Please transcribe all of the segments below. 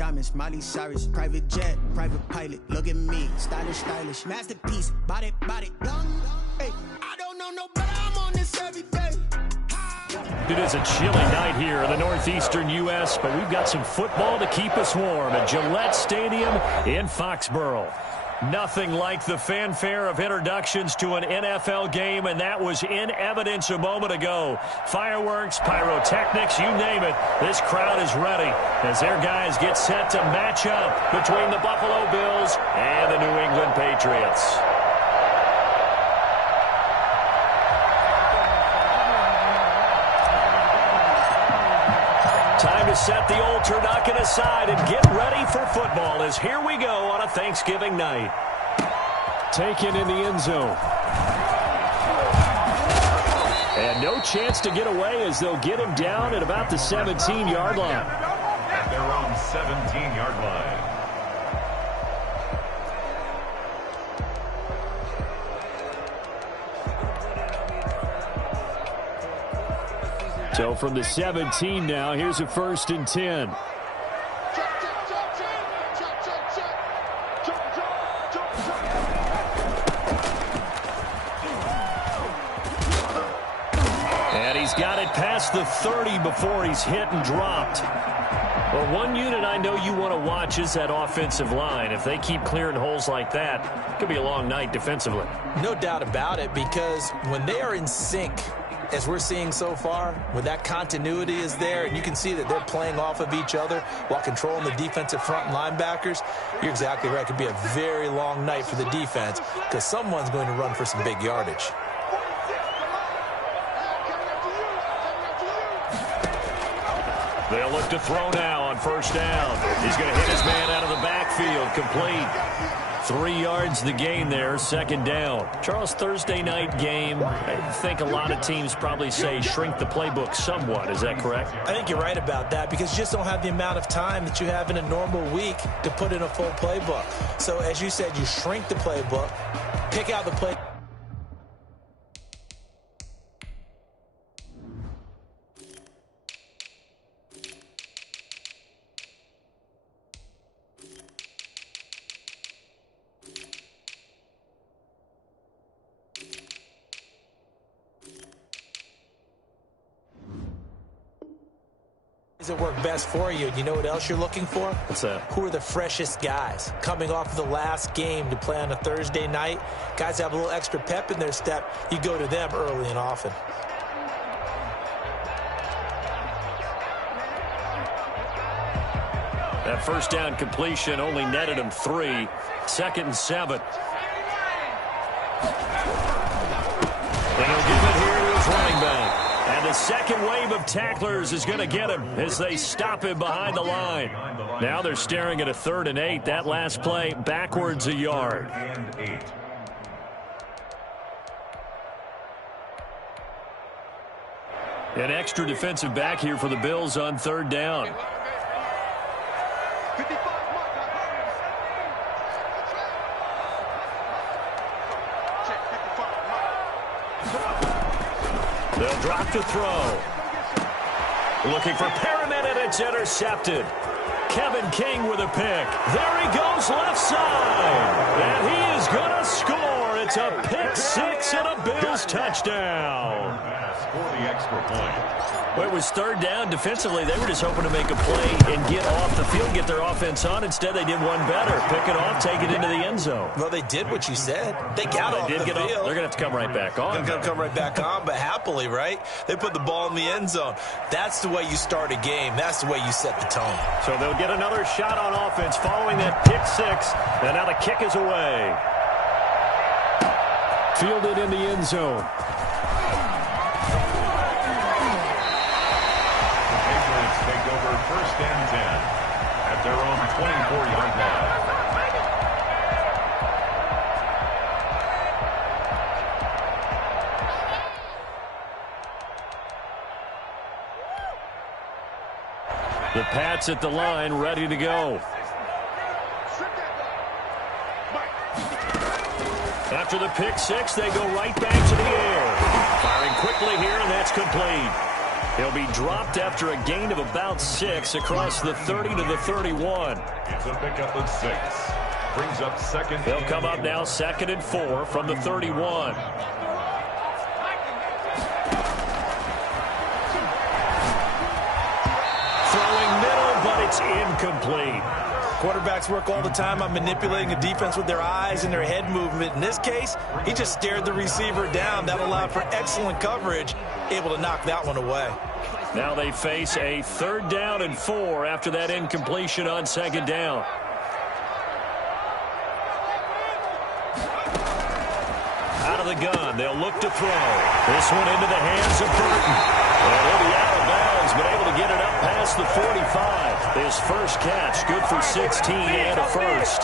diamonds, Miley Cyrus, private jet, private pilot. Look at me, stylish, stylish, masterpiece, body, young. Hey, I don't know no better. I'm on this every day. It is a chilly night here in the northeastern U.S., but we've got some football to keep us warm at Gillette Stadium in Foxborough. Nothing like the fanfare of introductions to an NFL game, and that was in evidence a moment ago. Fireworks, pyrotechnics, you name it. This crowd is ready as their guys get set to match up between the Buffalo Bills and the New England Patriots. Time to set the old turducken aside and get ready for football as here we go on a Thanksgiving night. Taken in the end zone. And no chance to get away as they'll get him down at about the 17-yard line. At their own 17-yard line. So from the 17 now, here's a 1st and 10. And he's got it past the 30 before he's hit and dropped. Well, one unit I know you want to watch is that offensive line. If they keep clearing holes like that, it could be a long night defensively. No doubt about it, because when they are in sync, as we're seeing so far, when that continuity is there and you can see that they're playing off of each other while controlling the defensive front linebackers, you're exactly right. It could be a very long night for the defense because someone's going to run for some big yardage. They'll look to throw now on 1st down. He's going to hit his man out of the backfield, complete. 3 yards the gain there, 2nd down. Charles, Thursday night game, I think a lot of teams probably say shrink the playbook somewhat. Is that correct? I think you're right about that because you just don't have the amount of time that you have in a normal week to put in a full playbook. So as you said, you shrink the playbook, pick out the play. Does it work best for you? You know what else you're looking for? What's that? Who are the freshest guys coming off of the last game to play on a Thursday night? Guys have a little extra pep in their step. You go to them early and often. That 1st down completion only netted him 3. 2nd and 7. And he'll give it here to his running back. And the second wave of tacklers is going to get him as they stop him behind the line. Now they're staring at a 3rd and 8. That last play backwards a yard. An extra defensive back here for the Bills on 3rd down. They'll drop to throw. Looking for Perriman, and it's intercepted. Kevin King with a pick. There he goes left side. And he is going to score. It's a pick 6 and a Bills touchdown. For the extra point. Well, it was 3rd down. Defensively, they were just hoping to make a play and get off the field, get their offense on. Instead, they did one better. Pick it off, take it into the end zone. Well, they did what you said. They got off the field. They're going to have to come right back on. They're going to come right back on, but happily, right? They put the ball in the end zone. That's the way you start a game. That's the way you set the tone. So they'll get another shot on offense following that pick 6. And now the kick is away. Fielded in the end zone. Take over 1st and 10 at their own 24-yard line. The Pats at the line, ready to go. After the pick 6, they go right back to the air. Firing quickly here, and that's complete. He'll be dropped after a gain of about 6 across the 30 to the 31. It's a pickup of 6. Brings up second. He'll come up now 2nd and 4 from the 31. Throwing middle, but it's incomplete. Quarterbacks work all the time on manipulating a defense with their eyes and their head movement. In this case, he just stared the receiver down. That allowed for excellent coverage, able to knock that one away. Now they face a 3rd down and 4 after that incompletion on 2nd down. Out of the gun, they'll look to throw. This one into the hands of Burton. And he'll be out of bounds, but able to get it up past the 45. His first catch, good for 16 and a first.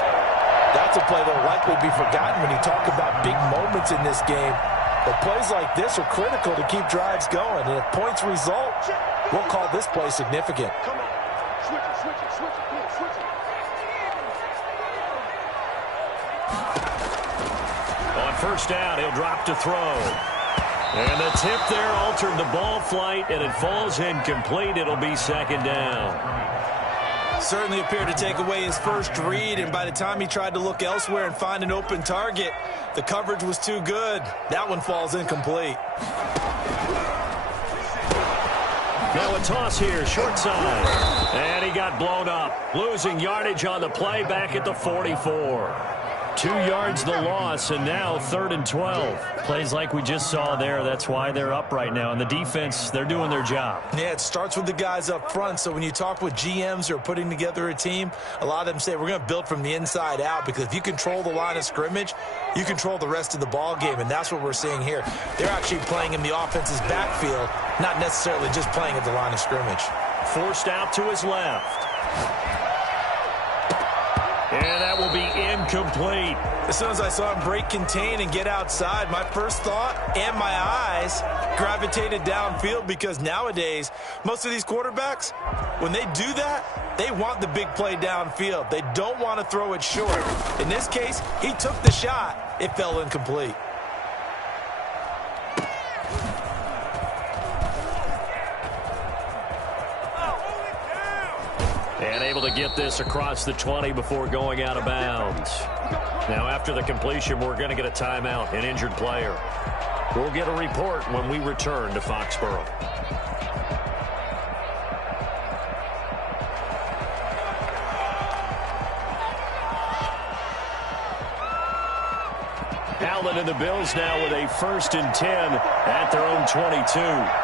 That's a play that will likely be forgotten when you talk about big moments in this game. But plays like this are critical to keep drives going. And if points result, we'll call this play significant. Come on. Switch it, switch it, switch it. Come on, switch it. On 1st down, he'll drop to throw. And the tip there altered the ball flight, and it falls incomplete. It'll be 2nd down. Certainly appeared to take away his first read, and by the time he tried to look elsewhere and find an open target, the coverage was too good. That one falls incomplete. Now a toss here, short side. And he got blown up. Losing yardage on the play back at the 44. 2 yards the loss, and now 3rd and 12. Plays like we just saw there. That's why they're up right now. And the defense, they're doing their job. Yeah, it starts with the guys up front. So when you talk with GMs who are putting together a team, a lot of them say we're going to build from the inside out, because if you control the line of scrimmage, you control the rest of the ball game, and that's what we're seeing here. They're actually playing in the offense's backfield, not necessarily just playing at the line of scrimmage. Forced out to his left. And that will be incomplete. As soon as I saw him break contain and get outside, my first thought and my eyes gravitated downfield, because nowadays, most of these quarterbacks, when they do that, they want the big play downfield. They don't want to throw it short. In this case, he took the shot. It fell incomplete. And able to get this across the 20 before going out of bounds. Now after the completion, we're going to get a timeout, an injured player. We'll get a report when we return to Foxborough. Allen and the Bills now with a 1st and 10 at their own 22.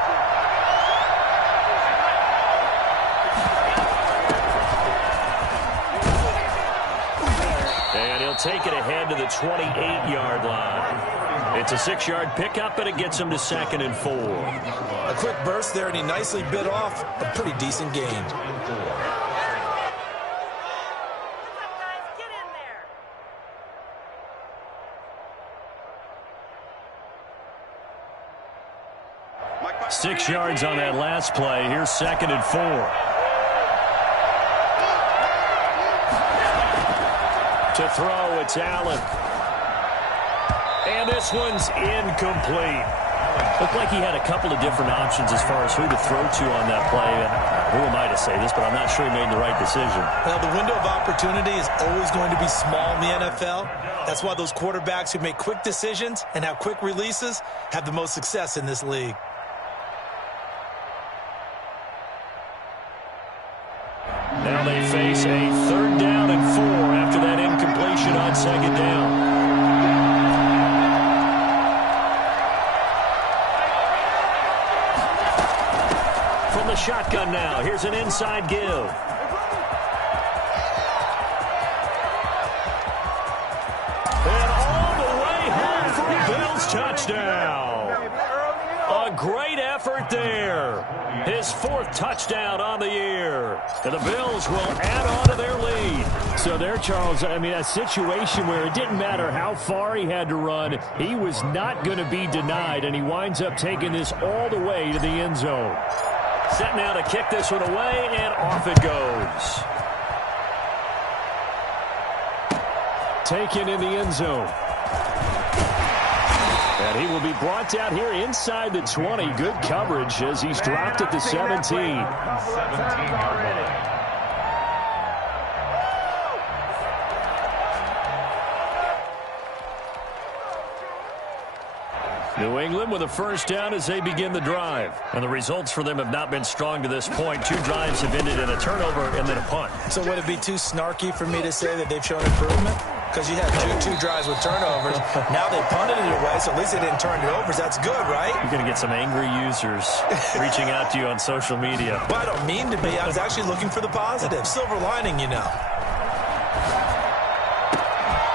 Take it ahead to the 28-yard line. It's a 6-yard pickup, and it gets him to 2nd and 4. A quick burst there, and he nicely bit off a pretty decent gain. Six yards on that last play. Here's 2nd and 4. To throw, it's Allen. And this one's incomplete. Looked like he had a couple of different options as far as who to throw to on that play. Who am I to say this, but I'm not sure he made the right decision. Well, the window of opportunity is always going to be small in the NFL. That's why those quarterbacks who make quick decisions and have quick releases have the most success in this league. Now they face a 3rd down and 4 after that incompletion on 2nd down. From the shotgun now, here's an inside give. And all the way home for a Bills touchdown. A great effort there. His 4th touchdown on the year. And the Bills will add on to their lead. So there, Charles, I mean, a situation where it didn't matter how far he had to run, he was not going to be denied, and he winds up taking this all the way to the end zone. Set now to kick this one away, and off it goes. Taken in the end zone. And he will be brought down here inside the 20. Good coverage as he's dropped at the 17. 17-yard line. New England with a first down as they begin the drive. And the results for them have not been strong to this point. 2 drives have ended in a turnover and then a punt. So would it be too snarky for me to say that they've shown improvement? Because you had two drives with turnovers. Now they punted it away, so at least they didn't turn it over. That's good, right? You're going to get some angry users reaching out to you on social media. Well, I don't mean to be. I was actually looking for the positive. Silver lining, you know.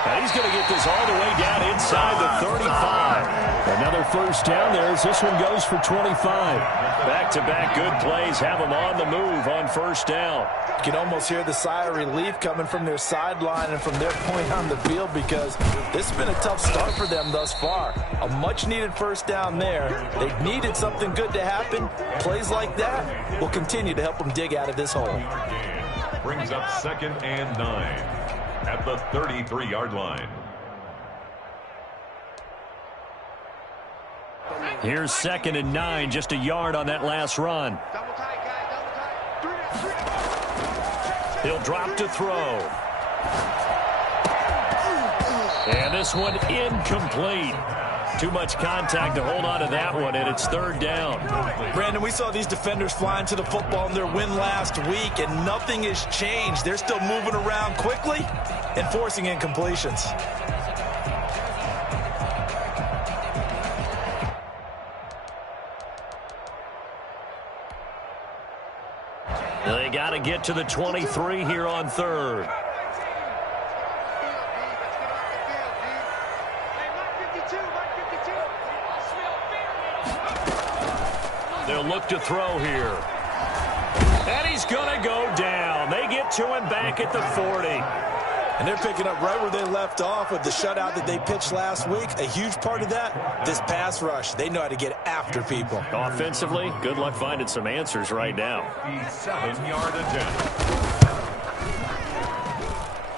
And he's going to get this all the way down inside the 35. Another first down there as this one goes for 25. Back-to-back good plays have them on the move on first down. You can almost hear the sigh of relief coming from their sideline and from their point on the field because this has been a tough start for them thus far. A much-needed first down there. They needed something good to happen. Plays like that will continue to help them dig out of this hole. Brings up 2nd and 9 at the 33-yard line. Here's 2nd and 9, just a yard on that last run. He'll drop to throw. And this one incomplete. Too much contact to hold on to that one, and it's 3rd down. Brandon, we saw these defenders flying to the football in their win last week, and nothing has changed. They're still moving around quickly and forcing incompletions. They got to get to the 23 here on 3rd. They'll look to throw here. And he's going to go down. They get to him back at the 40. And they're picking up right where they left off with the shutout that they pitched last week. A huge part of that, this pass rush. They know how to get after people. Offensively, good luck finding some answers right now. 7-yard attempt.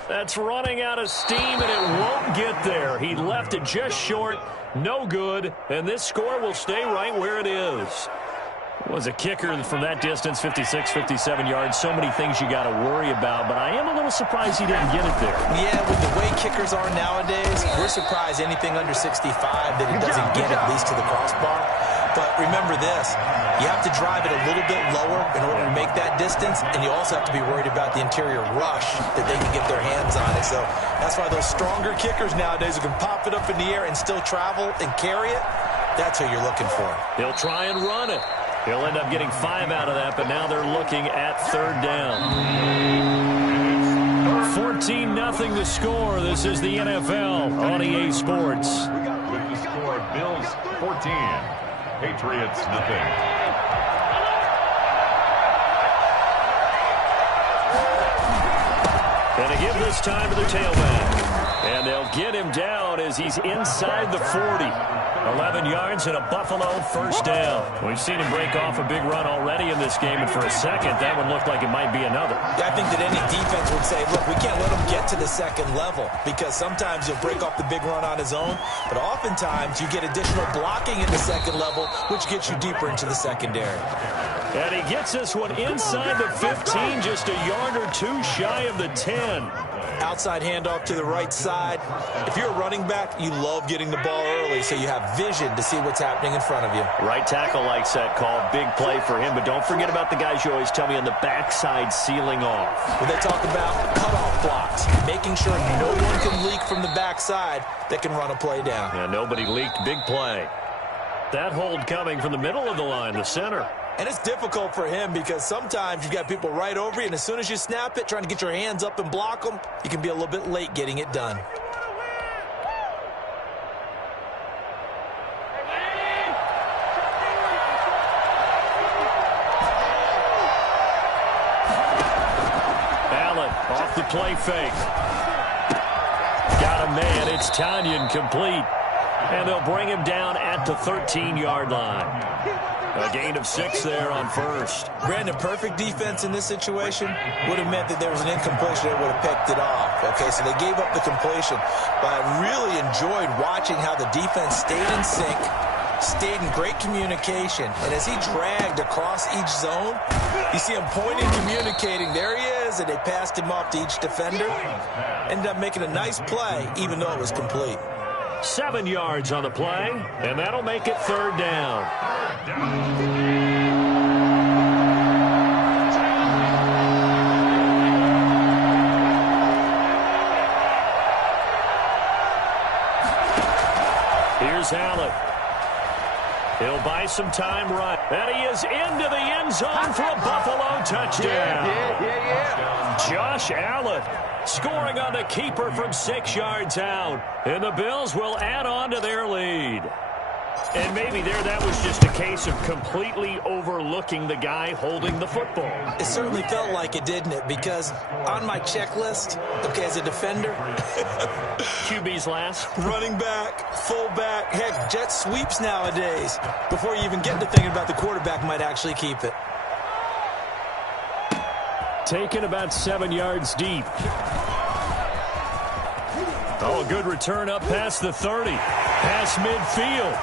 That's running out of steam, and it won't get there. He left it just short. No good. And this score will stay right where it is. Was a kicker from that distance, 56, 57 yards. So many things you got to worry about, but I am a little surprised he didn't get it there. Yeah, with the way kickers are nowadays, we're surprised anything under 65 that he doesn't get at least to the crossbar. But remember this, you have to drive it a little bit lower in order to make that distance, and you also have to be worried about the interior rush that they can get their hands on it. So that's why those stronger kickers nowadays who can pop it up in the air and still travel and carry it, that's who you're looking for. He'll try and run it. He'll end up getting 5 out of that, but now they're looking at 3rd down. 14-0 the score. This is the NFL on EA Sports. With the score, Bills 14, Patriots nothing. And to give this time to the tailback. And they'll get him down as he's inside the 40. 11 yards and a Buffalo first down. We've seen him break off a big run already in this game, and for a second, that one looked like it might be another. I think that any defense would say, look, we can't let him get to the second level because sometimes he'll break off the big run on his own, but oftentimes you get additional blocking in the second level, which gets you deeper into the secondary. And he gets this one inside the 15, just a yard or two shy of the 10. Outside handoff to the right side. If you're a running back, you love getting the ball early so you have vision to see what's happening in front of you. Right tackle likes that call. Big play for him, but don't forget about the guys you always tell me on the backside sealing off. When they talk about cutoff blocks, making sure no one can leak from the backside that can run a play down. Yeah, nobody leaked. Big play. That hold coming from the middle of the line, the center. And it's difficult for him because sometimes you've got people right over you, and as soon as you snap it, trying to get your hands up and block them, you can be a little bit late getting it done. Allen off the play fake. Got a man. It's Tanyan complete. And they'll bring him down at the 13-yard line. A gain of 6 there on first. Brandon, perfect defense in this situation would have meant that there was an incompletion that would have picked it off. Okay, so they gave up the completion. But I really enjoyed watching how the defense stayed in sync, stayed in great communication. And as he dragged across each zone, you see him pointing, communicating. There he is, and they passed him off to each defender. Ended up making a nice play, even though it was complete. 7 yards on the play, and that'll make it 3rd down. Here's Allen. He'll buy some time right. And he is into the end zone for a Buffalo touchdown. Josh Allen scoring on the keeper from 6 yards out. And the Bills will add on to their lead. And maybe that was just a case of completely overlooking the guy holding the football. It certainly felt like it, didn't it? Because on my checklist, okay, as a defender, QB's last. running back, fullback, heck, jet sweeps nowadays. Before you even get to thinking about the quarterback might actually keep it. Taken about 7 yards deep. Oh, good return up past the 30. Past midfield.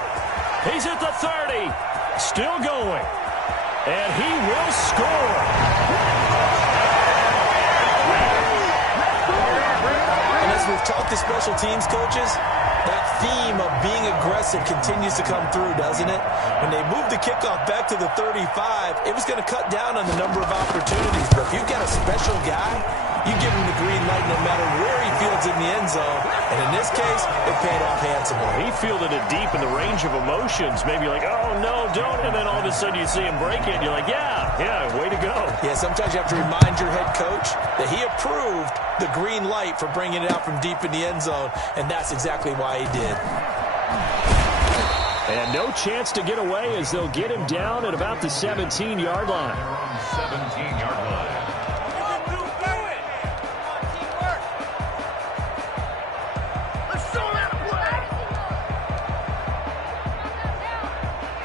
He's at the 30. Still going. And he will score. And as we've talked to special teams coaches, that theme of being aggressive continues to come through, doesn't it? When they moved the kickoff back to the 35, it was going to cut down on the number of opportunities. But if you've got a special guy, you give him the green light no matter where he fields in the end zone. And in this case, it paid off handsomely. He fielded it deep in the range of emotions. Maybe like, oh, no, don't. And then all of a sudden you see him break it. And you're like, yeah, way to go. Yeah, sometimes you have to remind your head coach that he approved the green light for bringing it out from deep in the end zone. And that's exactly why he did. And no chance to get away as they'll get him down at about the 17-yard line. 17-yard line.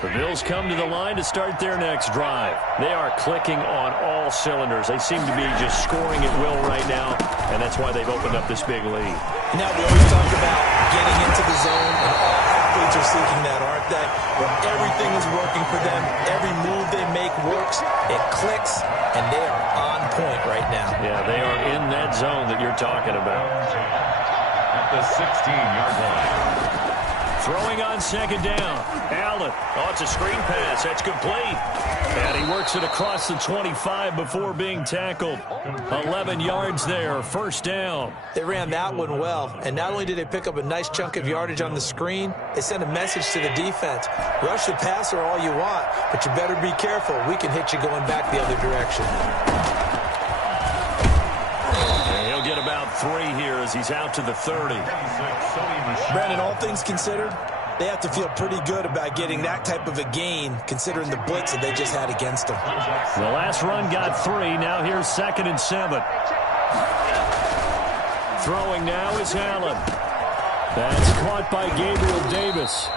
The Bills come to the line to start their next drive. They are clicking on all cylinders. They seem to be just scoring at will right now, and that's why they've opened up this big lead. Now, we always talk about getting into the zone, and all athletes are seeking that, aren't they? Where everything is working for them. Every move they make works. It clicks, and they are on point right now. Yeah, they are in that zone that you're talking about. At the 16-yard line. Throwing on 2nd down. Allen. Oh, it's a screen pass. That's complete. And he works it across the 25 before being tackled. 11 yards there. 1st down. They ran that one well. And not only did they pick up a nice chunk of yardage on the screen, they sent a message to the defense. Rush the passer all you want, but you better be careful. We can hit you going back the other direction. He'll get about 3 here as he's out to the 30. Brandon, all things considered, they have to feel pretty good about getting that type of a gain, considering the blitz that they just had against them. The last run got 3. Now here's 2nd and 7. Throwing now is Allen. That's caught by Gabriel Davis.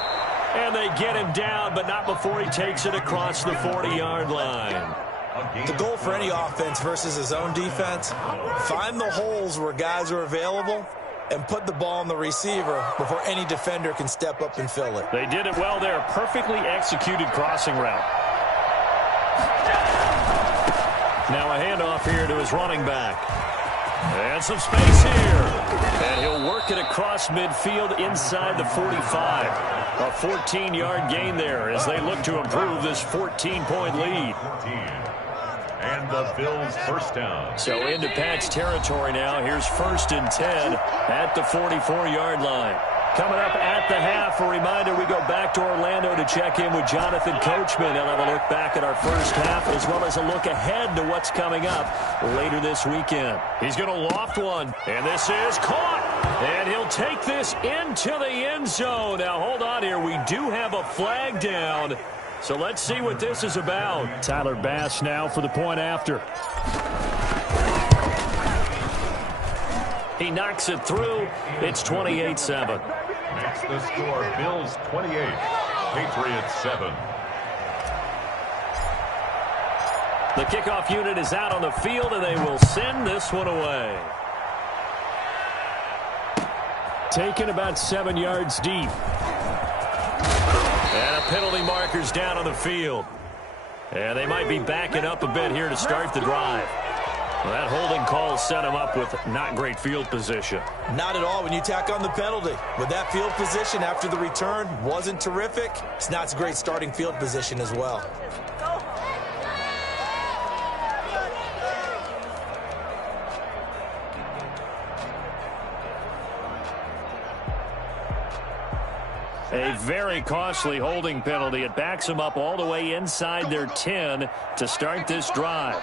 And they get him down, but not before he takes it across the 40-yard line. The goal for any offense versus a zone defense, find the holes where guys are available and put the ball on the receiver before any defender can step up and fill it. They did it well there. Perfectly executed crossing route. Now a handoff here to his running back. And some space here. And he'll work it across midfield inside the 45. A 14-yard gain there as they look to improve this 14-point lead. And the Bills' 1st down. So into Pats territory now. Here's 1st and 10 at the 44-yard line. Coming up at the half, a reminder, we go back to Orlando to check in with Jonathan Coachman. He'll have a look back at our first half as well as a look ahead to what's coming up later this weekend. He's going to loft one, and this is caught. And he'll take this into the end zone. Now, hold on here. We do have a flag down. So let's see what this is about. Tyler Bass now for the point after. He knocks it through. It's 28-7. Makes the score Bills 28, Patriots 7. The kickoff unit is out on the field, and they will send this one away. Taken about 7 yards deep. And a penalty marker's down on the field. And they might be backing up a bit here to start the drive. Well, that holding call set him up with not great field position. Not at all when you tack on the penalty. With that field position after the return wasn't terrific, it's not a great starting field position as well. A very costly holding penalty. It backs them up all the way inside their 10 to start this drive.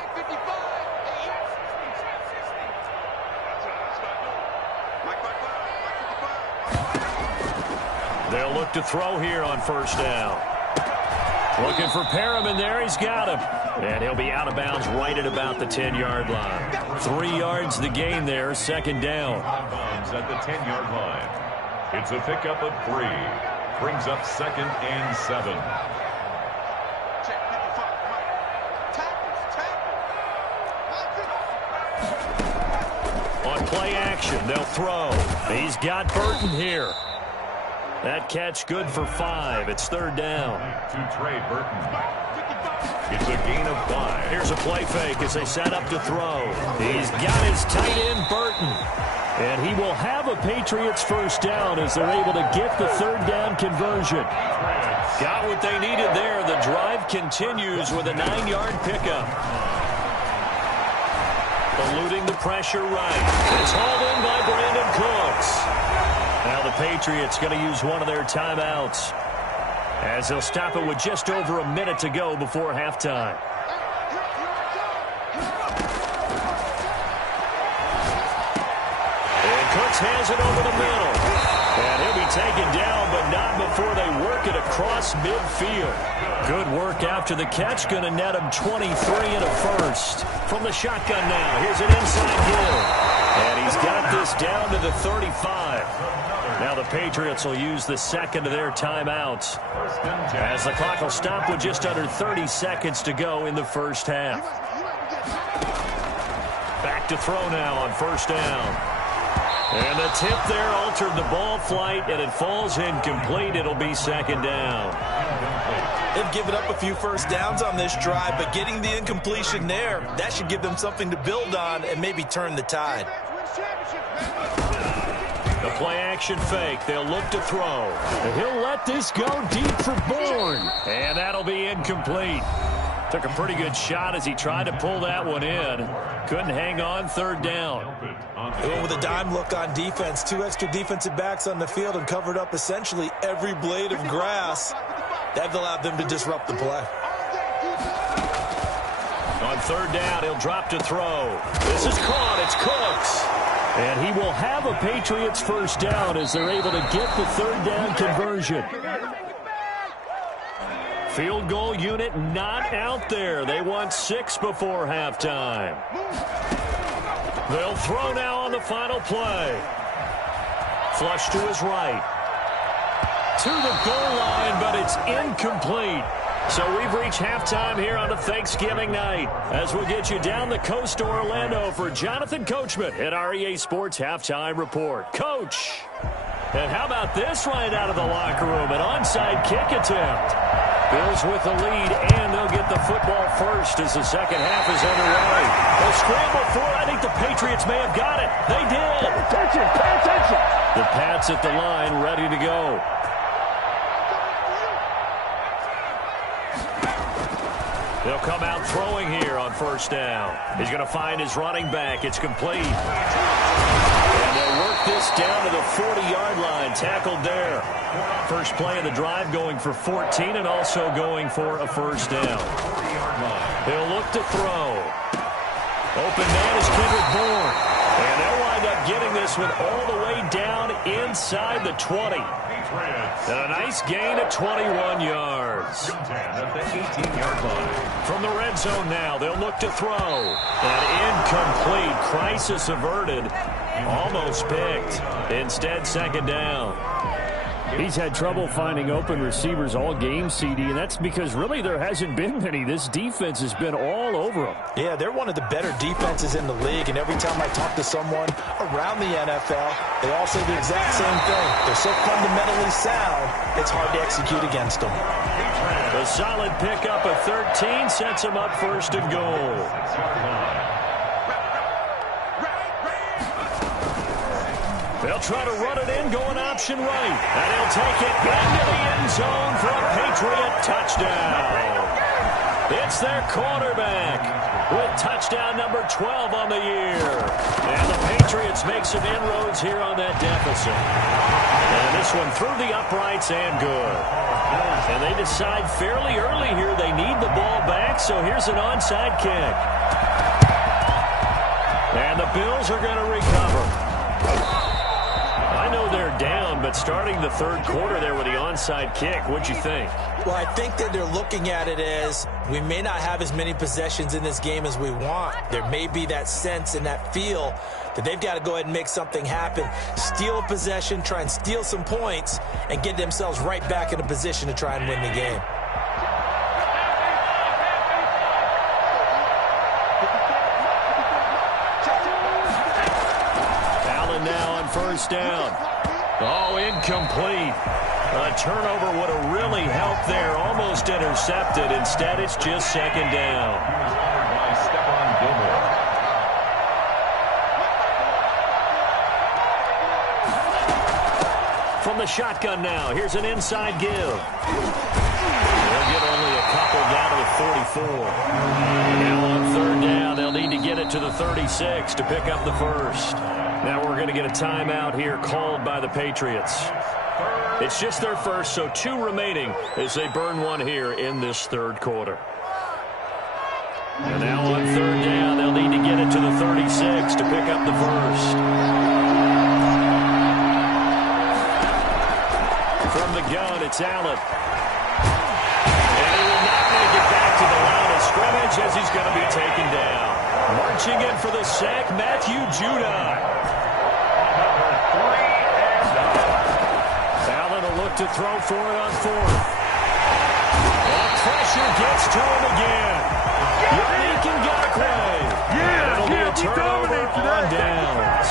They'll look to throw here on first down. Looking for Perriman there. He's got him. And he'll be out of bounds right at about the 10-yard line. 3 yards the gain there, second down. Out of bounds at the 10-yard line. It's a pickup of 3. Brings up 2nd and 7. On play action, they'll throw. He's got Burton here. That catch good for 5. It's third down. To Trey Burton. It's a gain of 5. Here's a play fake as they set up to throw. He's got his tight end, Burton. And he will have a Patriots first down as they're able to get the third down conversion. Got what they needed there. The drive continues with a 9-yard pickup. Eluding the pressure right. It's hauled in by Brandon Cooks. Now the Patriots going to use one of their timeouts as they'll stop it with just over a minute to go before halftime. Cooks has it over the middle. And he'll be taken down, but not before they work it across midfield. Good work after the catch. Going to net him 23 and a first. From the shotgun now, here's an inside give. And he's got this down to the 35. Now the Patriots will use the second of their timeouts as the clock will stop with just under 30 seconds to go in the first half. Back to throw now on first down. And the tip there altered the ball flight, and it falls incomplete. It'll be second down. They've given up a few first downs on this drive, but getting the incompletion there, that should give them something to build on and maybe turn the tide. The play-action fake. They'll look to throw. And he'll let this go deep for Bourne. And that'll be incomplete. Took a pretty good shot as he tried to pull that one in. Couldn't hang on, third down. They went with a dime look on defense. 2 extra defensive backs on the field and covered up essentially every blade of grass. That allowed them to disrupt the play. On third down, he'll drop to throw. This is caught. It's Cooks. And he will have a Patriots first down as they're able to get the third down conversion. Field goal unit not out there. They want 6 before halftime. They'll throw now on the final play. Flush to his right. To the goal line, but it's incomplete. So we've reached halftime here on a Thanksgiving night as we'll get you down the coast to Orlando for Jonathan Coachman at our EA Sports Halftime Report. Coach, and how about this right out of the locker room? An onside kick attempt. Bills with the lead, and they'll get the football first as the second half is underway. They'll scramble for it. I think the Patriots may have got it. They did. Pay attention, pay attention. The Pats at the line, ready to go. They'll come out throwing here on first down. He's going to find his running back. It's complete. And they'll work this down to the 40-yard line. Tackled there. First play of the drive going for 14 and also going for a first down. They'll look to throw. Open man is Kendrick Bourne. And they'll wind up getting this one all the way down inside the 20. And a nice gain of 21 yards. At the 18-yard line. From the red zone now, they'll look to throw. And incomplete. Crisis averted. Almost picked. Instead, second down. He's had trouble finding open receivers all game, CD, and that's because really there hasn't been many. This defense has been all over them. Yeah, they're one of the better defenses in the league, and every time I talk to someone around the NFL, they all say the exact same thing. They're so fundamentally sound, it's hard to execute against them. The solid pickup of 13 sets him up first and goal. They'll try to run it in, going option right. And he'll take it into the end zone for a Patriot touchdown. It's their quarterback with touchdown number 12 on the year. And the Patriots make some inroads here on that deficit. And this one through the uprights and good. And they decide fairly early here they need the ball back, so here's an onside kick. And the Bills are going to recover. I know they're down, but starting the third quarter there with the onside kick, what'd you think? Well, I think that they're looking at it as we may not have as many possessions in this game as we want. There may be that sense and that feel that they've got to go ahead and make something happen, steal a possession, try and steal some points, and get themselves right back in a position to try and win the game. Allen now on first down. Oh, incomplete. A turnover would have really helped there. Almost intercepted. Instead, it's just second down. By Stephon Gilmore. From the shotgun now, here's an inside give. They'll get only a couple down to the 44. Now on third down, they'll need to get it to the 36 to pick up the first. Now we're going to get a timeout here called by the Patriots. It's just their first, so 2 remaining as they burn one here in this third quarter. And now on third down, they'll need to get it to the 36 to pick up the first. From the gun, it's Allen. And he will not make it back to the line of scrimmage as he's going to be taken down. Marching in for the sack, Matthew Judon. Allen will look to throw for it on fourth. And pressure gets to him again. Yannick Ngakoue. It'll be a turnover on downs.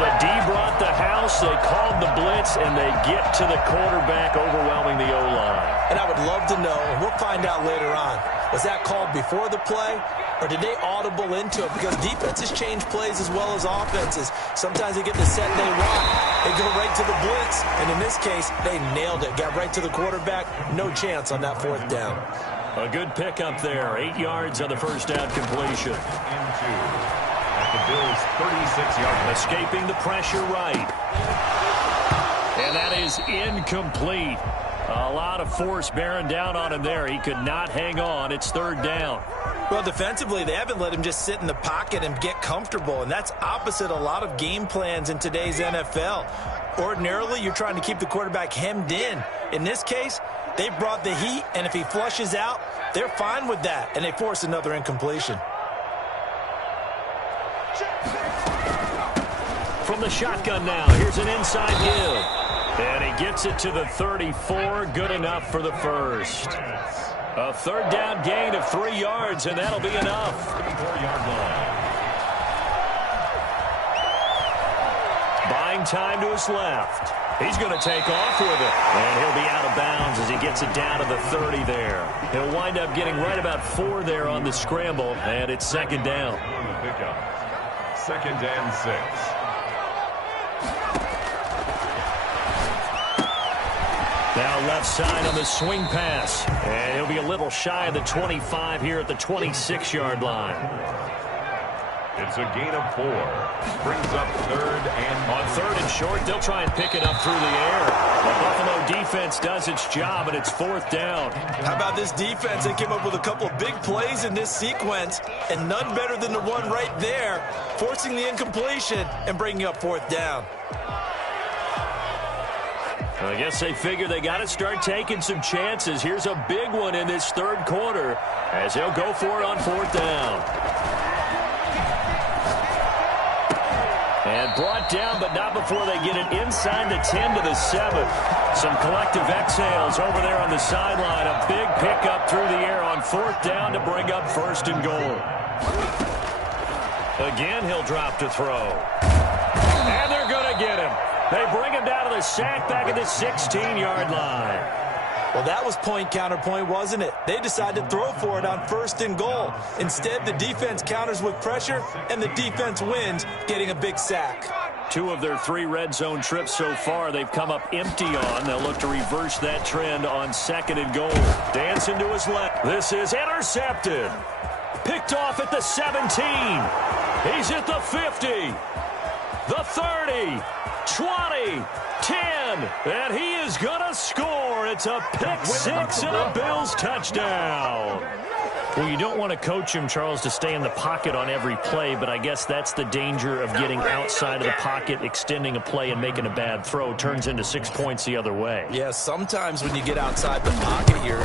The D brought the house. They called the blitz, and they get to the quarterback, overwhelming the O-line. And I would love to know, and we'll find out later on, was that called before the play, or did they audible into it? Because defenses change plays as well as offenses. Sometimes they get the set they want. They go right to the blitz, and in this case, they nailed it. Got right to the quarterback. No chance on that fourth down. A good pickup there. 8 yards on the first down completion. Into the Bills' 36-yard line. Escaping the pressure right. And that is incomplete. A lot of force bearing down on him there. He could not hang on. It's third down. Well, defensively, they haven't let him just sit in the pocket and get comfortable, and that's opposite a lot of game plans in today's NFL. Ordinarily, you're trying to keep the quarterback hemmed in. In this case, they brought the heat, and if he flushes out, they're fine with that, and they force another incompletion. From the shotgun now, here's an inside give. And he gets it to the 34, good enough for the first. A third down gain of 3 yards, and that'll be enough. 34-yard line. Buying time to his left. He's going to take off with it. And he'll be out of bounds as he gets it down to the 30 there. He'll wind up getting right about 4 there on the scramble, and it's second down. Pickup. 2nd and 6. Now left side on the swing pass. And he'll be a little shy of the 25 here at the 26-yard line. It's a gain of 4. Brings up 3rd and... On 3rd and short, they'll try and pick it up through the air. The Buffalo defense does its job, and it's 4th down. How about this defense? They came up with a couple of big plays in this sequence, and none better than the one right there, forcing the incompletion and bringing up 4th down. I guess they figure they got to start taking some chances. Here's a big one in this third quarter as they'll go for it on 4th down. And brought down, but not before they get it inside the 10 to the 7. Some collective exhales over there on the sideline. A big pickup through the air on 4th down to bring up 1st and goal. Again, he'll drop to throw. And they're going to get him. They bring him down to the sack back at the 16-yard line. Well, that was point counterpoint, wasn't it? They decided to throw for it on 1st and goal. Instead, the defense counters with pressure, and the defense wins, getting a big sack. 2 of their 3 red zone trips so far they've come up empty on. They'll look to reverse that trend on 2nd and goal. Dancing to his left. This is intercepted. Picked off at the 17. He's at the 50. The 30. 20. 10. And he is going to score. It's a pick 6 and a Bills touchdown. Well, you don't want to coach him, Charles, to stay in the pocket on every play, but I guess that's the danger of getting outside of the pocket, extending a play, and making a bad throw. Turns into 6 points the other way. Yeah, sometimes when you get outside the pocket, your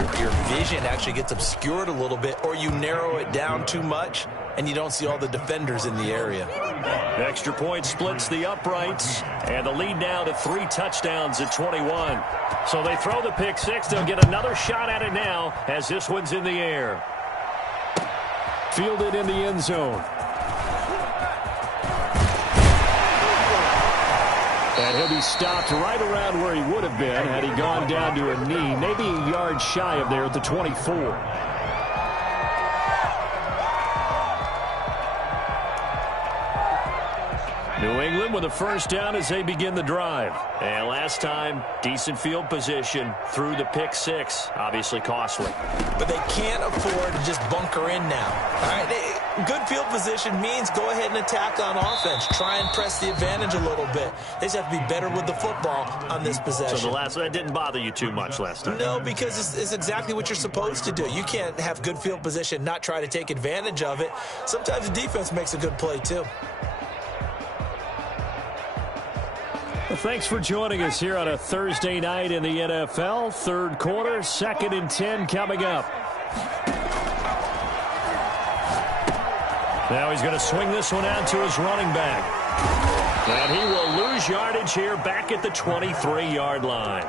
vision actually gets obscured a little bit, or you narrow it down too much, and you don't see all the defenders in the area. Extra point splits the uprights, and the lead now to 3 touchdowns at 21. So they throw the pick 6. They'll get another shot at it now as this one's in the air. Fielded in the end zone. And he'll be stopped right around where he would have been had he gone down to a knee, maybe a yard shy of there at the 24. New England with a 1st down as they begin the drive. And last time, decent field position through the pick 6. Obviously costly. But they can't afford to just bunker in now. All right, good field position means go ahead and attack on offense. Try and press the advantage a little bit. They just have to be better with the football on this possession. So that didn't bother you too much last time? No, because it's exactly what you're supposed to do. You can't have good field position, not try to take advantage of it. Sometimes the defense makes a good play too. Well, thanks for joining us here on a Thursday night in the NFL. 3rd quarter, 2nd and 10 coming up. Now he's going to swing this one out to his running back. And he will lose yardage here back at the 23-yard line.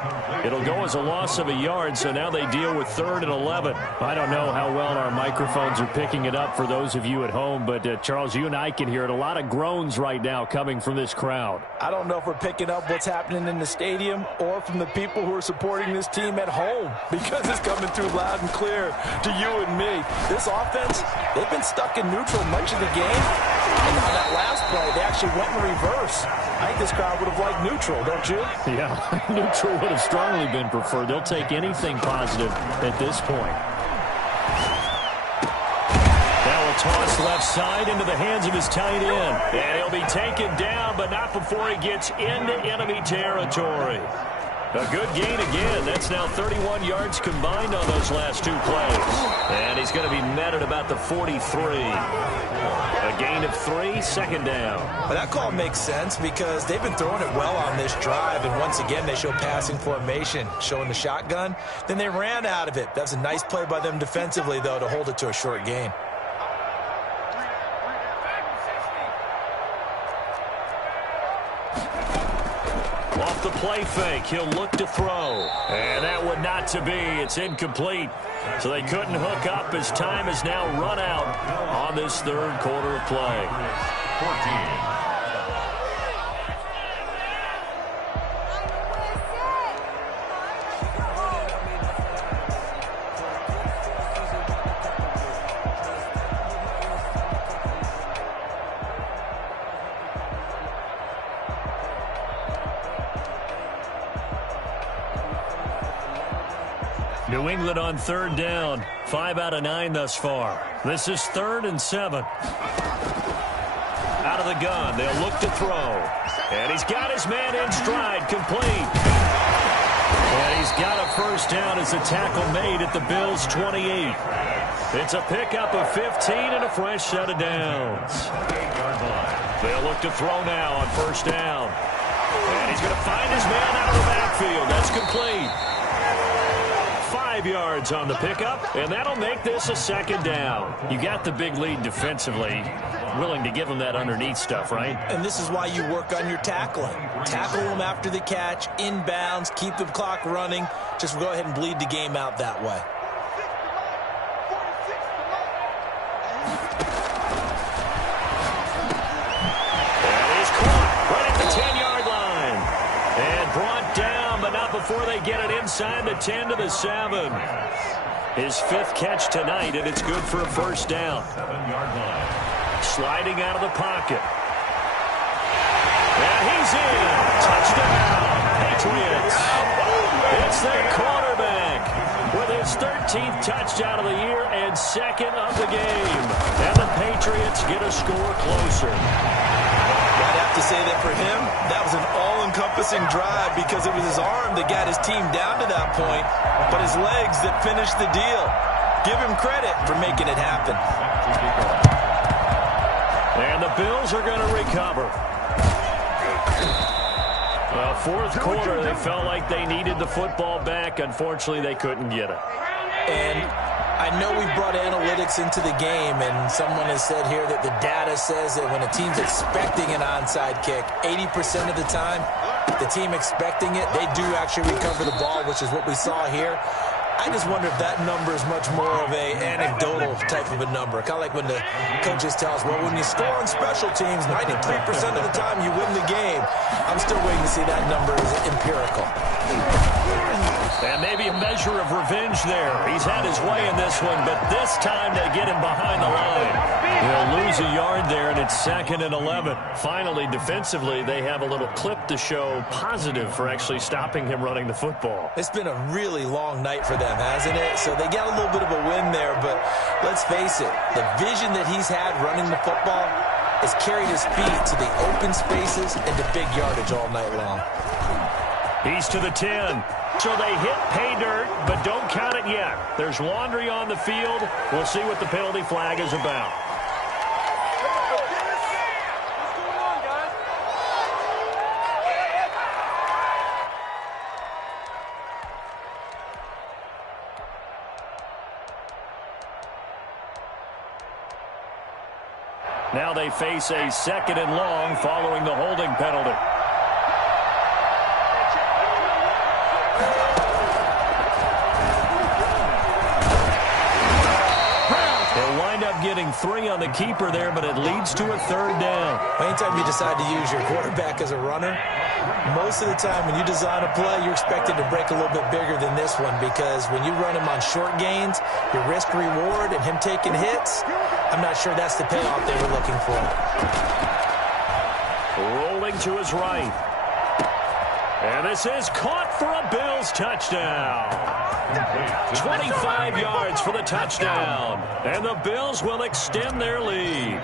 It'll go as a loss of a yard, so now they deal with 3rd and 11. I don't know how well our microphones are picking it up for those of you at home, but Charles, you and I can hear it. A lot of groans right now coming from this crowd. I don't know if we're picking up what's happening in the stadium or from the people who are supporting this team at home, because it's coming through loud and clear to you and me. This offense, they've been stuck in neutral much of the game, and on that last play, they actually went in reverse. I think this crowd would have liked neutral, don't you? Yeah, neutral would have strongly been preferred. They'll take anything positive at this point. Now a toss left side into the hands of his tight end. And he'll be taken down, but not before he gets into enemy territory. A good gain again. That's now 31 yards combined on those last 2 plays. And he's going to be met at about the 43. A gain of 3, 2nd down. Well, that call makes sense because they've been throwing it well on this drive, and once again they show passing formation, showing the shotgun. Then they ran out of it. That's a nice play by them defensively, though, to hold it to a short gain. Off the play fake, he'll look to throw. And that one not to be. It's incomplete. So they couldn't hook up as time has now run out on this 3rd quarter of play. 14. New England on 3rd down. 5 out of 9 thus far. This is 3rd and 7. Out of the gun. They'll look to throw. And he's got his man in stride. Complete. And he's got a 1st down as a tackle made at the Bills' 28. It's a pickup of 15 and a fresh set of downs. They'll look to throw now on 1st down. And he's going to find his man out of the backfield. That's complete. 5 yards on the pickup, and that'll make this a second down. You got the big lead defensively. Willing to give them that underneath stuff, right? And this is why you work on your tackling. Tackle them after the catch, inbounds, keep the clock running. Just go ahead and bleed the game out that way. Before they get it inside the 10 to the 7. His 5th catch tonight, and it's good for a first down. 7-yard line. Sliding out of the pocket. And he's in. Touchdown, Patriots. It's their quarterback with his 13th touchdown of the year and 2nd of the game. And the Patriots get a score closer. I'd have to say that for him, that was an all-encompassing drive because it was his arm that got his team down to that point, but his legs that finished the deal. Give him credit for making it happen. And the Bills are going to recover. Well, 4th quarter, they felt like they needed the football back. Unfortunately, they couldn't get it. And I know we brought analytics into the game, and someone has said here that the data says that when a team's expecting an onside kick, 80% of the time, the team expecting it, they do actually recover the ball, which is what we saw here. I just wonder if that number is much more of a anecdotal type of a number. Kind of like when the coaches tell us, well, when you score on special teams, 93% of the time you win the game. I'm still waiting to see that number is empirical. And maybe a measure of revenge there. He's had his way in this one, but this time they get him behind the line. He'll lose a yard there, and it's 2nd and 11. Finally, defensively, they have a little clip to show positive for actually stopping him running the football. It's been a really long night for them, hasn't it? So they got a little bit of a win there, but let's face it, the vision that he's had running the football has carried his feet to the open spaces and to big yardage all night long. He's to the 10. So they hit pay dirt, but don't count it yet. There's laundry on the field. We'll see what the penalty flag is about. Now they face a 2nd and long following the holding penalty. Getting 3 on the keeper there, but it leads to a 3rd down. Anytime you decide to use your quarterback as a runner, most of the time when you design a play, you're expected to break a little bit bigger than this one because when you run him on short gains, your risk-reward and him taking hits, I'm not sure that's the payoff they were looking for. Rolling to his right. And this is caught for a Bills touchdown. 25 yards for the touchdown. And the Bills will extend their lead.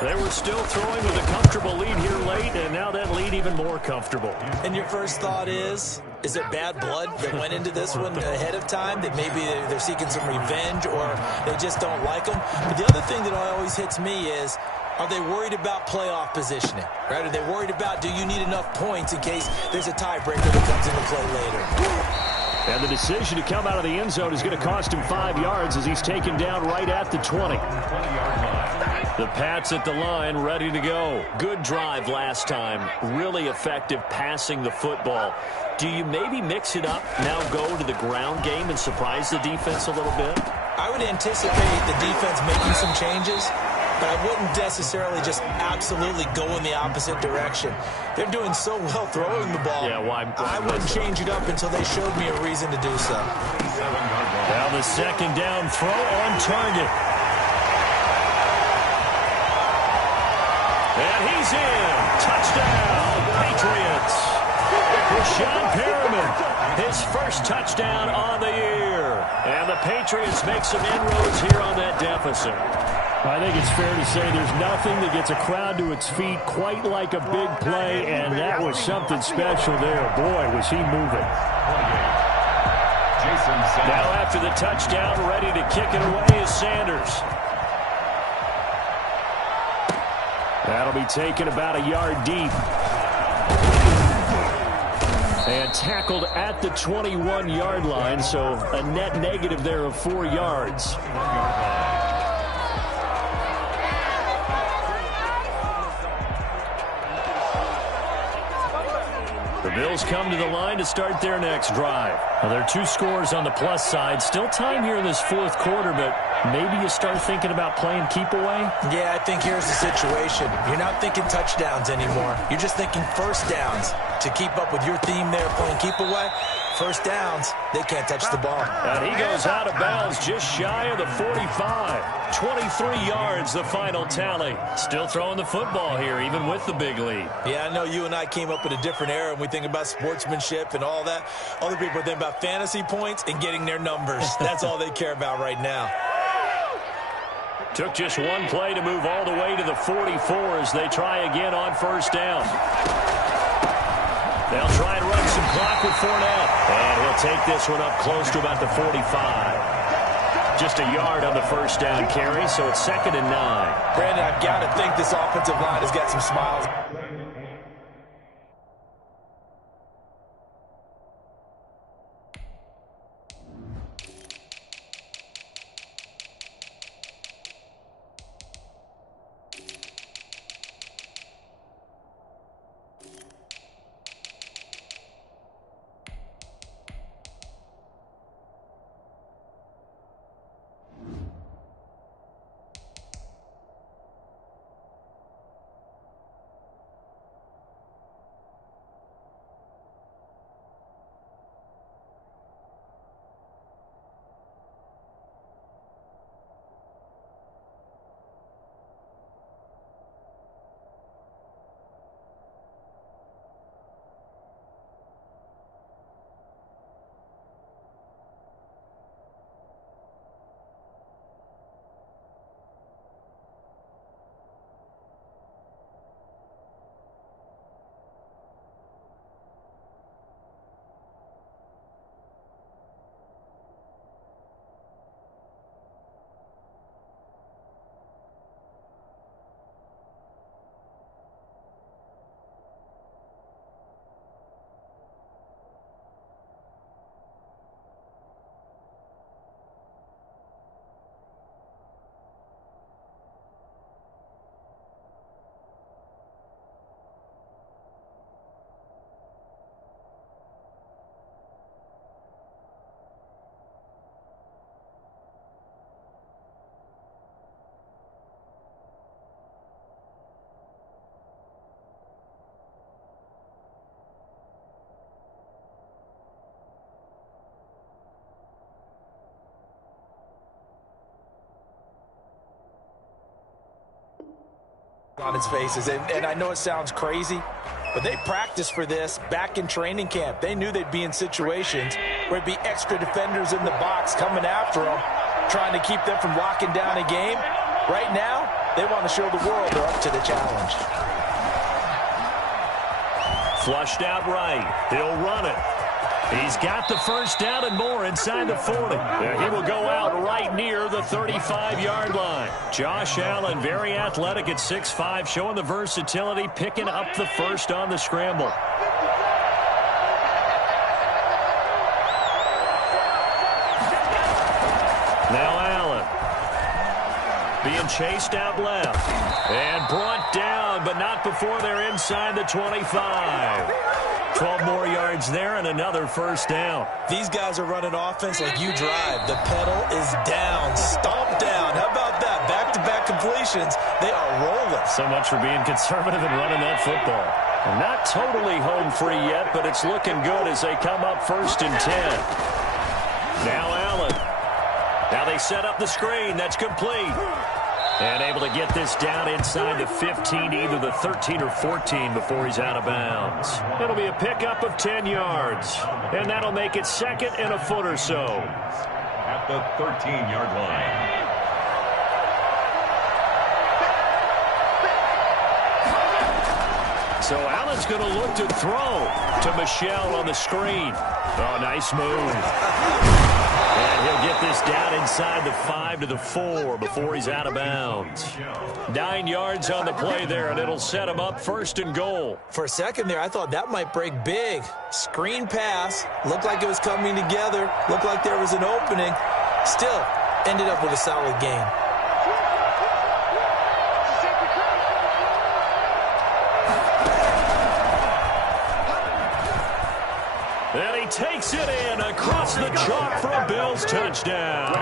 They were still throwing with a comfortable lead here late, and now that lead even more comfortable. And your first thought is there bad blood that went into this one ahead of time, that maybe they're seeking some revenge or they just don't like them? But the other thing that always hits me is, are they worried about playoff positioning? Right? Are they worried about, do you need enough points in case there's a tiebreaker that comes into play later? And the decision to come out of the end zone is going to cost him 5 yards as he's taken down right at the 20. The Pats at the line, ready to go. Good drive last time. Really effective passing the football. Do you maybe mix it up, now go to the ground game and surprise the defense a little bit? I would anticipate the defense making some changes, but I wouldn't necessarily just absolutely go in the opposite direction. They're doing so well throwing the ball. Yeah, why I wouldn't change it up until they showed me a reason to do so. Now the 2nd down throw on target. And he's in. Touchdown, Patriots. Rashawn Perriman, his first touchdown on the year. And the Patriots make some inroads here on that deficit. I think it's fair to say there's nothing that gets a crowd to its feet quite like a big play, and that was something special there. Boy, was he moving. Now after the touchdown, ready to kick it away is Sanders. That'll be taken about a yard deep. And tackled at the 21-yard line, so a net negative there of 4 yards. The Bills come to the line to start their next drive. Well, there are 2 scores on the plus side. Still time here in this 4th quarter, but maybe you start thinking about playing keep away? Yeah, I think here's the situation. You're not thinking touchdowns anymore. You're just thinking first downs. To keep up with your theme there, playing keep away, first downs, they can't touch the ball. And he goes out of bounds just shy of the 45. 23 yards, the final tally. Still throwing the football here, even with the big lead. Yeah, I know you and I came up in a different era, and we think about sportsmanship and all that. Other people think about fantasy points and getting their numbers. That's all they care about right now. Took just one play to move all the way to the 44 as they try again on first down. They'll try and run some clock with Fournette. And he'll take this one up close to about the 45. Just a yard on the first down carry, so it's 2nd and 9. Brandon, I've got to think this offensive line has got some smiles. On his faces, and I know it sounds crazy, but they practiced for this back in training camp. They knew they'd be in situations where it'd be extra defenders in the box coming after them, trying to keep them from locking down a game. Right now, they want to show the world they're up to the challenge. Flushed out right. He'll run it. He's got the first down and more inside the 40. He will go out right near the 35-yard line. Josh Allen, very athletic at 6'5", showing the versatility, picking up the first on the scramble. Now Allen being chased out left and brought down, but not before they're inside the 25. 12 more yards there and another first down. These guys are running offense like you drive. The pedal is down, stomp down. How about that? Back-to-back completions. They are rolling. So much for being conservative and running that football. Not totally home free yet, but it's looking good as they come up 1st and 10. Now Allen. Now they set up the screen. That's complete. And able to get this down inside the 15, either the 13 or 14 before he's out of bounds. It'll be a pickup of 10 yards. And that'll make it 2nd and a foot or so. At the 13-yard line. So Allen's going to look to throw to Michel on the screen. Oh, nice move. And he'll get this down inside the 5 to the 4 before he's out of bounds. 9 yards on the play there, and it'll set him up 1st and goal. For a second there, I thought that might break big. Screen pass. Looked like it was coming together. Looked like there was an opening. Still ended up with a solid game. And he takes it in across the chalk for a Bills touchdown.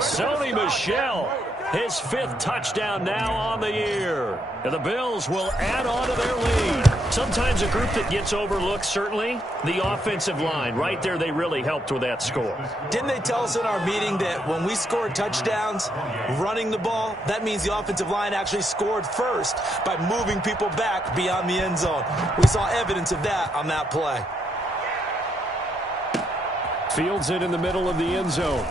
Sony Michel, his 5th touchdown now on the year. And the Bills will add on to their lead. Sometimes a group that gets overlooked, certainly, the offensive line. Right there, they really helped with that score. Didn't they tell us in our meeting that when we score touchdowns running the ball, that means the offensive line actually scored first by moving people back beyond the end zone? We saw evidence of that on that play. Fields it in the middle of the end zone.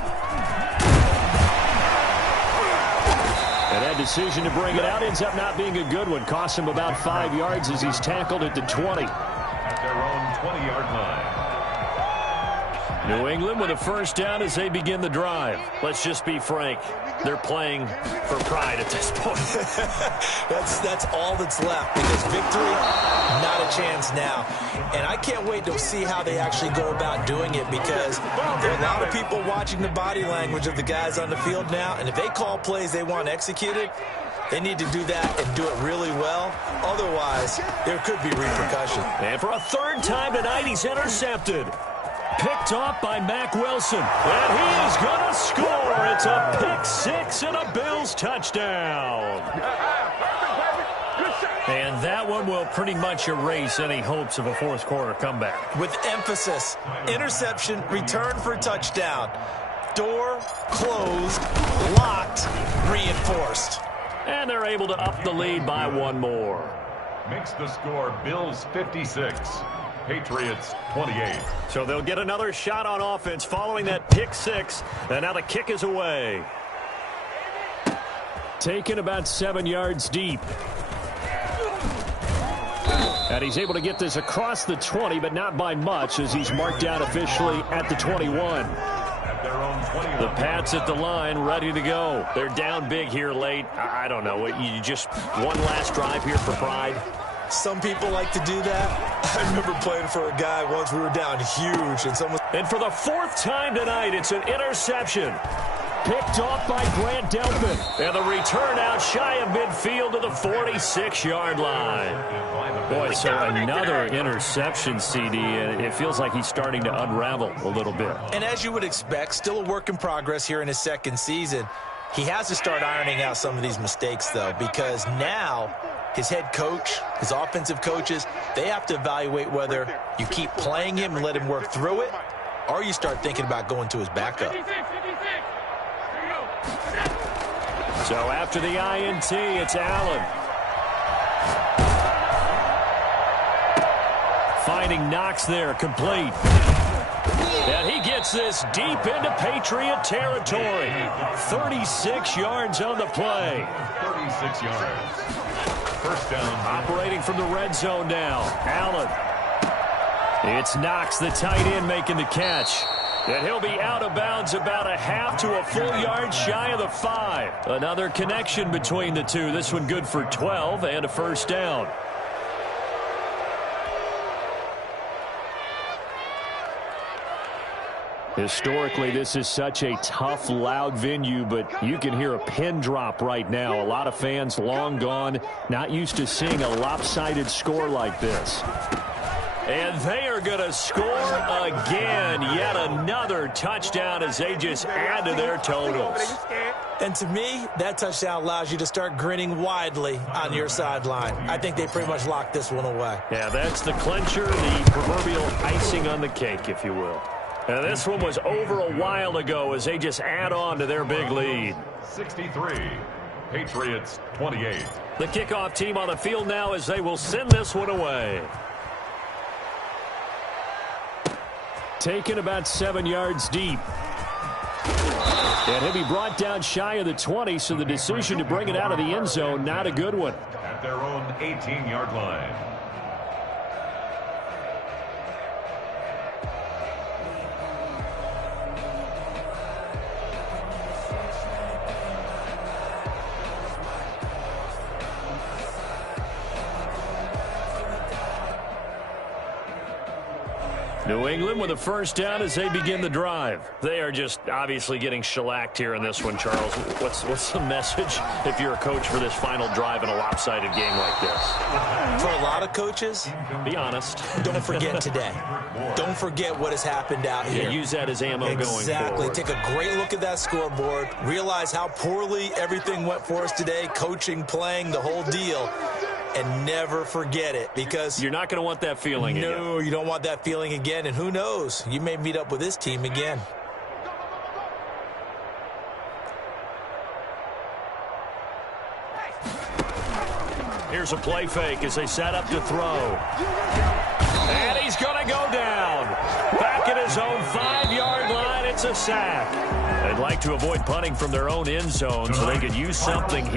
And that decision to bring it out ends up not being a good one. Costs him about 5 yards as he's tackled at the 20. At their own 20-yard line. New England with a 1st down as they begin the drive. Let's just be frank. They're playing for pride at this point. That's all that's left, because victory, not a chance now. And I can't wait to see how they actually go about doing it, because there are a lot of people watching the body language of the guys on the field now, and if they call plays they want executed, they need to do that and do it really well. Otherwise, there could be repercussions. And for a 3rd time tonight, he's intercepted. Picked off by Mack Wilson. And he is going to score. It's a pick 6 and a Bills touchdown. And that one will pretty much erase any hopes of a 4th quarter comeback. With emphasis, interception, return for a touchdown. Door closed, locked, reinforced. And they're able to up the lead by 1 more. Makes the score Bills 56. Patriots 28. So they'll get another shot on offense following that pick 6. And now the kick is away. Taken about 7 yards deep. And he's able to get this across the 20, but not by much, as he's marked down officially at the 21. At their own 21. The Pats at the line, ready to go. They're down big here late. I don't know. You just one last drive here for pride. Some people like to do that. I remember playing for a guy once. We were down huge, and someone... And for the 4th time tonight, it's an interception. Picked off by Grant Delpit. And the return out shy of midfield to the 46-yard line. Boy, so another interception, CD, and it feels like he's starting to unravel a little bit. And as you would expect, still a work in progress here in his 2nd season. He has to start ironing out some of these mistakes, though, because now his head coach, his offensive coaches, they have to evaluate whether you keep playing him and let him work through it, or you start thinking about going to his backup. So after the INT, it's Allen. Finding Knox there, complete. And he gets this deep into Patriot territory. 36 yards on the play. 36 yards. 1st down. Operating from the red zone now. Allen. It's Knox, the tight end, making the catch. And he'll be out of bounds about a half to a full yard shy of the 5. Another connection between the two. This one good for 12 and a 1st down. Historically, this is such a tough, loud venue, but you can hear a pin drop right now. A lot of fans long gone, not used to seeing a lopsided score like this. And they are going to score again. Yet another touchdown as they just add to their totals. And to me, that touchdown allows you to start grinning widely on your sideline. I think they pretty much locked this one away. Yeah, that's the clincher, the proverbial icing on the cake, if you will. And this one was over a while ago as they just add on to their big lead. 63. Patriots 28. The kickoff team on the field now as they will send this one away. Taken about 7 yards deep. And he'll be brought down shy of the 20, so the decision to bring it out of the end zone, not a good one. At their own 18-yard line. New England with a first down as they begin the drive. They are just obviously getting shellacked here in this one, Charles. What's the message if you're a coach for this final drive in a lopsided game like this? For a lot of coaches, be honest. Don't forget today. Don't forget what has happened out here. Yeah, use that as ammo going forward. Exactly. Take a great look at that scoreboard. Realize how poorly everything went for us today, coaching, playing, the whole deal. And never forget it, because you're not going to want that feeling again. No, you don't want that feeling again. And who knows? You may meet up with this team again. Here's a play fake as they set up to throw. And he's going to go down. Back at his own 5-yard line, it's a sack. They'd like to avoid punting from their own end zone so they could use something here.